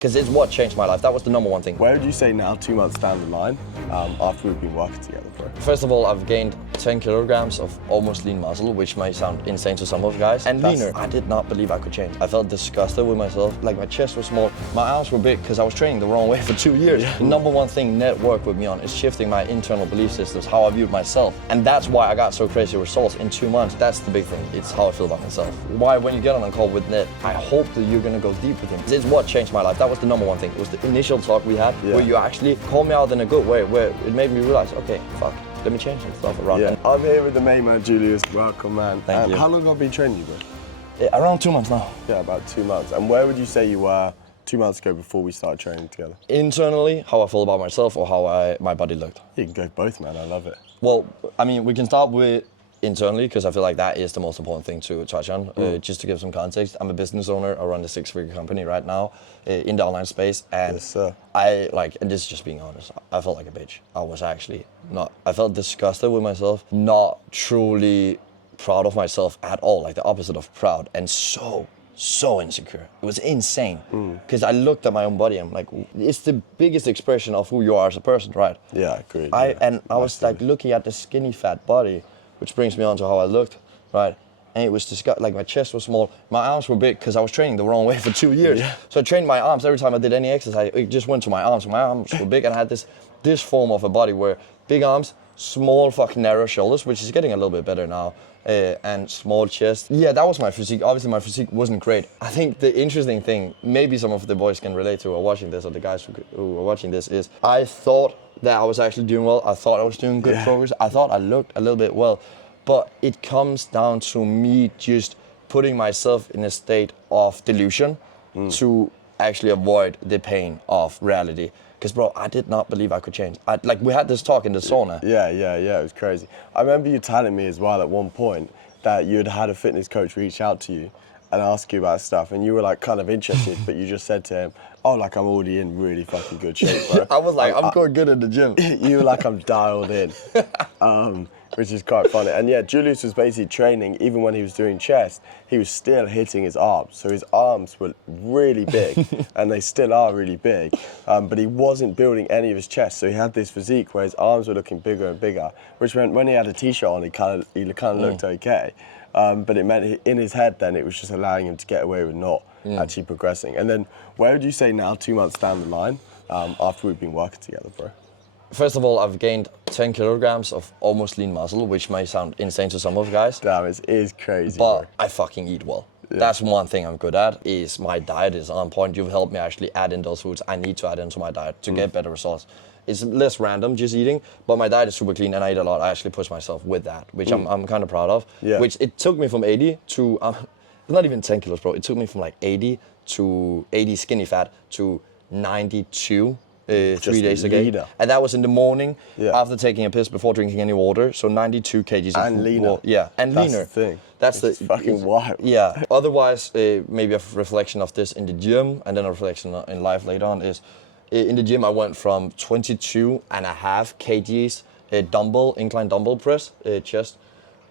Because it's what changed my life. That was the number one thing. Where would you say now, 2 months down the line, after we've been working together, bro? First of all, I've gained 10 kilograms of almost lean muscle, which may sound insane to some of you guys. And leaner. I did not believe I could change. I felt disgusted with myself. Like, my chest was small, my arms were big because I was training the wrong way for 2 years. The number one thing Ned worked with me on is shifting my internal belief systems, how I viewed myself. And that's why I got so crazy results in 2 months. That's the big thing. It's how I feel about myself. Why, when you get on a call with Ned, I hope that you're gonna go deep with him. It's what changed my life. That was the number one thing. It was the initial talk we had, where you actually called me out in a good way, where it made me realize, okay, fuck, let me change some stuff around. Yeah. I'm here with the main man, Julius. Welcome, man. Thank you. How long have I been training you, bro? Around 2 months now. Yeah, about 2 months. And where would you say you were 2 months ago before we started training together? Internally, how I feel about myself or how my body looked. You can go both, man. I love it. Well, I mean, we can start with internally, because I feel like that is the most important thing to touch on. Just to give some context, I'm a business owner. I run a 6-figure company right now in the online space. And yes, sir. and this is just being honest, I felt like a bitch. I felt disgusted with myself, not truly proud of myself at all, like the opposite of proud, and so insecure. It was insane. Because I looked at my own body, I'm like, it's the biggest expression of who you are as a person, right? Yeah, I agree. I was like looking at the skinny fat body, which brings me on to how I looked, right? And it was disgusting. Like, my chest was small, my arms were big because I was training the wrong way for 2 years. Yeah. So I trained my arms every time I did any exercise. It just went to my arms. My arms were big, and I had this form of a body where big arms, small fucking narrow shoulders, which is getting a little bit better now, and small chest. Yeah, that was my physique. Obviously, my physique wasn't great. I think the interesting thing, maybe some of the boys can relate to who are watching this, or the guys who are watching this, is I thought that I was actually doing well. I thought I was doing good progress. I thought I looked a little bit well. But it comes down to me just putting myself in a state of delusion to actually avoid the pain of reality. Because, bro, I did not believe I could change. We had this talk in the sauna. Yeah, it was crazy. I remember you telling me as well at one point that you'd had a fitness coach reach out to you and ask you about stuff, and you were like kind of interested, but you just said to him, oh, like, I'm already in really fucking good shape, bro. I was like, I'm going good in the gym. You were like, I'm dialed in, which is quite funny. And yeah, Julius was basically training, even when he was doing chest, he was still hitting his arms. So his arms were really big, and they still are really big, but he wasn't building any of his chest. So he had this physique where his arms were looking bigger and bigger, which meant when he had a t-shirt on, he kind of looked okay. But it meant in his head then it was just allowing him to get away with not actually progressing. And then where would you say now, 2 months down the line, after we've been working together, bro? First of all, I've gained 10 kilograms of almost lean muscle, which may sound insane to some of you guys. Damn, it is crazy, but bro. I fucking eat well. Yeah. That's one thing I'm good at, is my diet is on point. You've helped me actually add in those foods I need to add into my diet to get better results. It's less random, just eating, but my diet is super clean and I eat a lot. I actually push myself with that, which I'm kind of proud of. Yeah. Which it took me from 80 to, it's not even 10 kilos, bro. It took me from like 80 skinny fat to 92 3 days ago. And that was in the morning after taking a piss before drinking any water. So 92 kgs of and leaner. And that's leaner. The thing. That's it's fucking wild. Yeah. Otherwise, maybe a reflection of this in the gym and then a reflection in life later on is, in the gym, I went from 22.5 kgs incline dumbbell press, chest.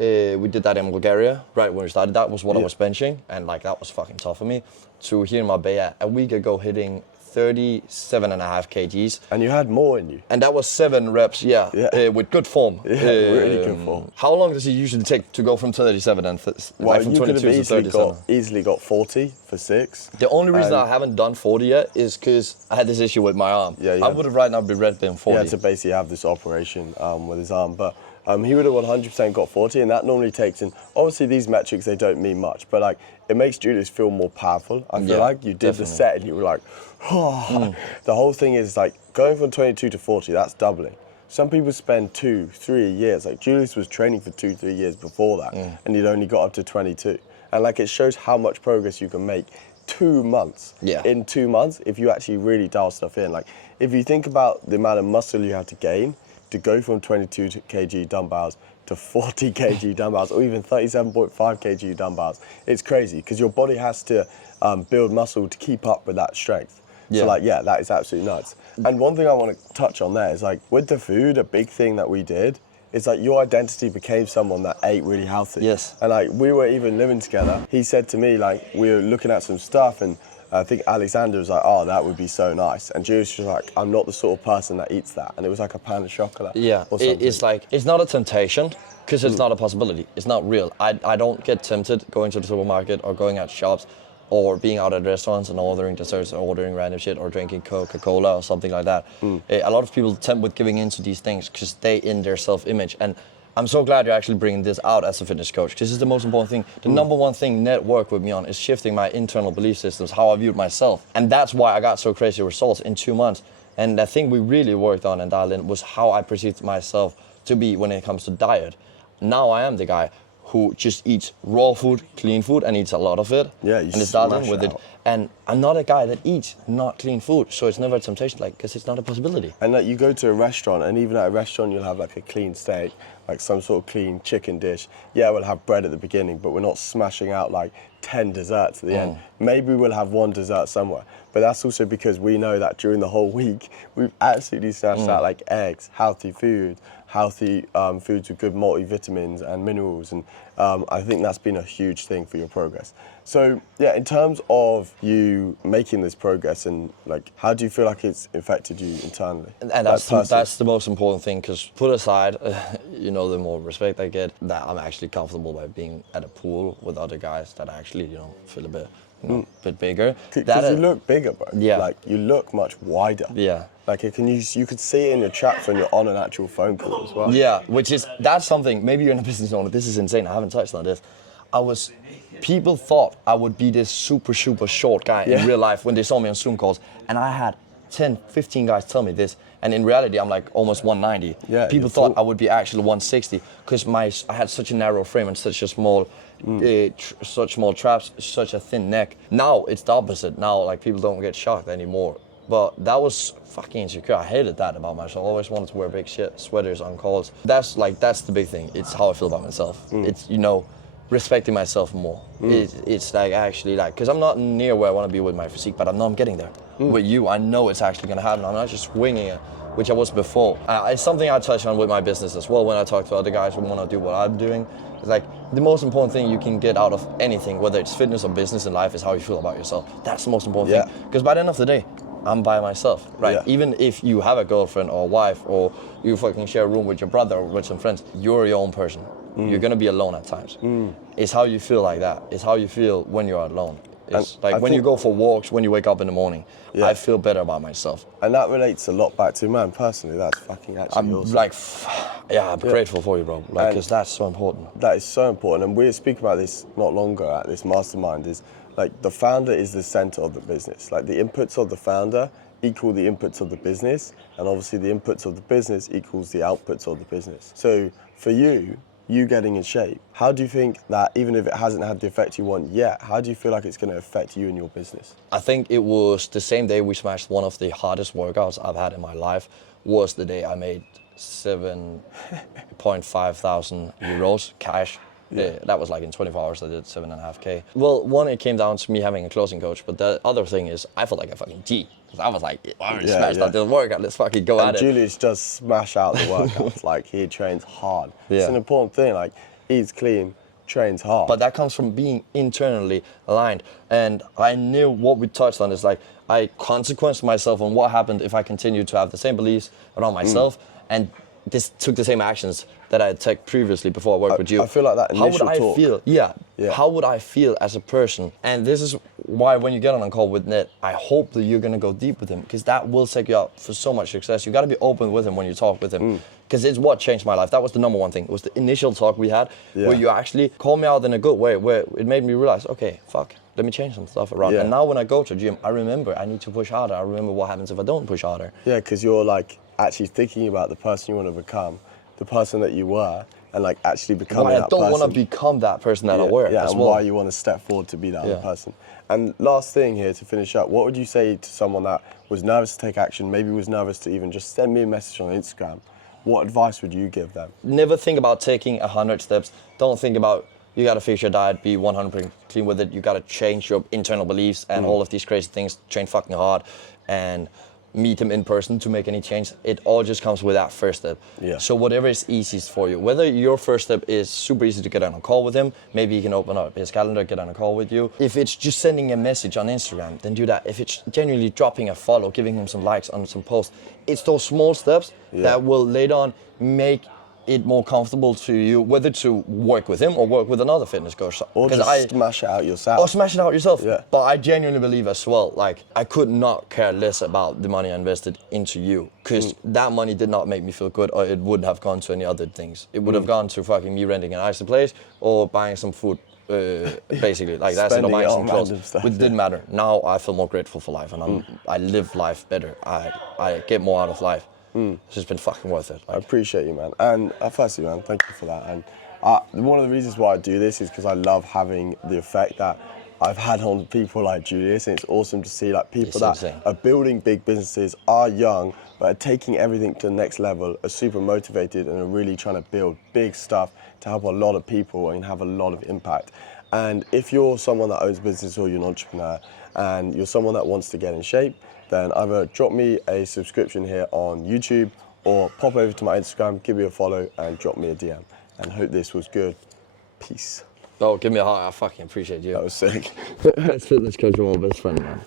We did that in Bulgaria, right when we started. That was what I was benching, and like that was fucking tough for me. To here in Marbella, a week ago, hitting 37.5 kgs. And you had more in you. And that was 7 reps, with good form. Yeah, really good form. How long does it usually take to go from 37 and well, from you 22 could have to 37? easily got 40 for 6. The only reason I haven't done 40 yet is because I had this issue with my arm. Yeah, I would have right now been red been 40. He had to basically have this operation with his arm, but he would have 100% got 40, and that normally takes in, obviously these metrics, they don't mean much, but like, it makes Julius feel more powerful. I feel like you did the set and you were like, oh. The whole thing is like, going from 22 to 40, that's doubling. Some people spend 2-3 years, like Julius was training for 2-3 years before that, and he'd only got up to 22. And like, it shows how much progress you can make 2 months. Yeah. In 2 months, if you actually really dial stuff in. Like, if you think about the amount of muscle you have to gain to go from 22 kg dumbbells to 40 kg dumbbells, or even 37.5 kg dumbbells, it's crazy, because your body has to build muscle to keep up with that strength. Yeah. So like, yeah, that is absolutely nuts. And one thing I want to touch on there is like, with the food, a big thing that we did is like, your identity became someone that ate really healthy. Yes. And like, we were even living together. He said to me, like, we were looking at some stuff, and I think Alexander was like, oh, that would be so nice. And Julius was like, I'm not the sort of person that eats that. And it was like a pan of chocolate. Yeah, or something. it's like, it's not a temptation, because it's not a possibility. It's not real. I don't get tempted going to the supermarket or going out shops or being out at restaurants and ordering desserts or ordering random shit or drinking Coca-Cola or something like that. A lot of people tempt with giving into these things because they in their self-image. And I'm so glad you're actually bringing this out as a fitness coach, because this is the most important thing. The number one thing Ned worked with me on is shifting my internal belief systems, how I viewed myself. And that's why I got so crazy results in 2 months. And the thing we really worked on and dialed in was how I perceived myself to be when it comes to diet. Now I am the guy who just eats raw food, clean food, and eats a lot of it. Yeah, you and is dialed in smash with it it. out. And I'm not a guy that eats not clean food, so it's never a temptation, like, because it's not a possibility. And like you go to a restaurant, and even at a restaurant, you'll have like a clean steak, like some sort of clean chicken dish. Yeah, we'll have bread at the beginning, but we're not smashing out like 10 desserts at the end. Maybe we'll have one dessert somewhere, but that's also because we know that during the whole week, we've absolutely smashed out like eggs, healthy food, healthy foods with good multivitamins and minerals. And I think that's been a huge thing for your progress. So yeah, in terms of you making this progress, and like, how do you feel like it's affected you internally? And that's the most important thing, because put aside, you know, the more respect I get, that I'm actually comfortable by being at a pool with other guys that actually, you know, feel a bit, you know, bit bigger. Because you look bigger, bro. Yeah. Like, you look much wider. Yeah. Like, you could see it in your traps when you're on an actual phone call as well. Yeah, that's something, maybe you're in a business owner, this is insane, I haven't touched on this. People thought I would be this super short guy in real life when they saw me on Zoom calls, and I had 10, 15 guys tell me this, and in reality I'm like almost 190. Yeah, people thought I would be actually 160, because I had such a narrow frame and such a small, such small traps, such a thin neck. Now it's the opposite. Now, like, people don't get shocked anymore. But that was fucking insecure. I hated that about myself. I always wanted to wear big shit, sweaters on calls. That's the big thing. It's how I feel about myself. It's, you know, respecting myself more. It's like actually like, because I'm not near where I want to be with my physique, but I know I'm getting there. With you, I know it's actually going to happen. I'm not just winging it, which I was before. It's something I touch on with my business as well when I talk to other guys who want to do what I'm doing. It's like, the most important thing you can get out of anything, whether it's fitness or business in life, is how you feel about yourself. That's the most important thing. Because by the end of the day, I'm by myself, right? Yeah. Even if you have a girlfriend or wife, or you fucking share a room with your brother or with some friends, you're your own person. You're gonna be alone at times. It's how you feel like that. It's how you feel when you're alone. It's like when you go for walks, when you wake up in the morning, I feel better about myself. And that relates a lot back to, man, personally, that's fucking actually awesome. Like, I'm grateful for you, bro. Like, because that's so important. That is so important. And we were speaking about this not long ago at this mastermind, is like, the founder is the center of the business. Like, the inputs of the founder equal the inputs of the business, and obviously the inputs of the business equals the outputs of the business. So for you getting in shape, how do you think that, even if it hasn't had the effect you want yet, how do you feel like it's going to affect you and your business? I think it was the same day we smashed one of the hardest workouts I've had in my life, was the day I made 7.5 thousand euros cash. That was like in 24 hours, I did 7.5K. Well, one, it came down to me having a closing coach, but the other thing is I felt like a fucking G. I was like, I already smashed out this workout, let's fucking go at it. Julius does smash out the workouts. Like, he trains hard. It's an important thing, like, eats clean, trains hard. But that comes from being internally aligned. And I knew what we touched on is like, I consequenced myself on what happened if I continued to have the same beliefs around myself and took the same actions that I had taken previously before I worked with you. I feel like that initial How would I feel? Yeah. How would I feel as a person? And this is why when you get on a call with Ned, I hope that you're gonna go deep with him, because that will set you up for so much success. You gotta be open with him when you talk with him, because it's what changed my life. That was the number one thing. It was the initial talk we had, where you actually called me out in a good way, where it made me realize, okay, fuck, let me change some stuff around. And now when I go to the gym, I remember I need to push harder. I remember what happens if I don't push harder. Yeah, because you're like actually thinking about the person you want to become, the person that you were, and like actually becoming that person. I don't want to become that person that I were as and well. why you want to step forward to be that other person. And last thing here to finish up, what would you say to someone that was nervous to take action, maybe was nervous to even just send me a message on Instagram? What advice would you give them? Never think about taking 100 steps. Don't think about you got to fix your diet, be 100% clean with it. You got to change your internal beliefs and all of these crazy things, train fucking hard and meet him in person to make any change. It all just comes with that first step. Yeah. So whatever is easiest for you, whether your first step is super easy to get on a call with him, maybe he can open up his calendar, get on a call with you. If it's just sending a message on Instagram, then do that. If it's genuinely dropping a follow, giving him some likes on some posts, it's those small steps that will later on make it more comfortable to you, whether to work with him or work with another fitness coach. Or just smash it out yourself. Or smash it out yourself. Yeah. But I genuinely believe as well, like, I could not care less about the money I invested into you, because that money did not make me feel good, or it wouldn't have gone to any other things. It would have gone to fucking me renting an nicer place or buying some food, basically, like that's it, or buying some clothes. Stuff, It didn't matter. Now I feel more grateful for life, and I live life better. I get more out of life. It's just been fucking worth it. I appreciate you, man. And firstly, man, thank you for that. And one of the reasons why I do this is because I love having the effect that I've had on people like Julius, and it's awesome to see like people that are building big businesses, are young, but are taking everything to the next level, are super motivated, and are really trying to build big stuff to help a lot of people and have a lot of impact. And if you're someone that owns a business or you're an entrepreneur and you're someone that wants to get in shape, then either drop me a subscription here on YouTube or pop over to my Instagram, give me a follow and drop me a DM. And hope this was good. Peace. Oh, give me a heart. I fucking appreciate you. That was sick. Fitness coach, my best friend, man.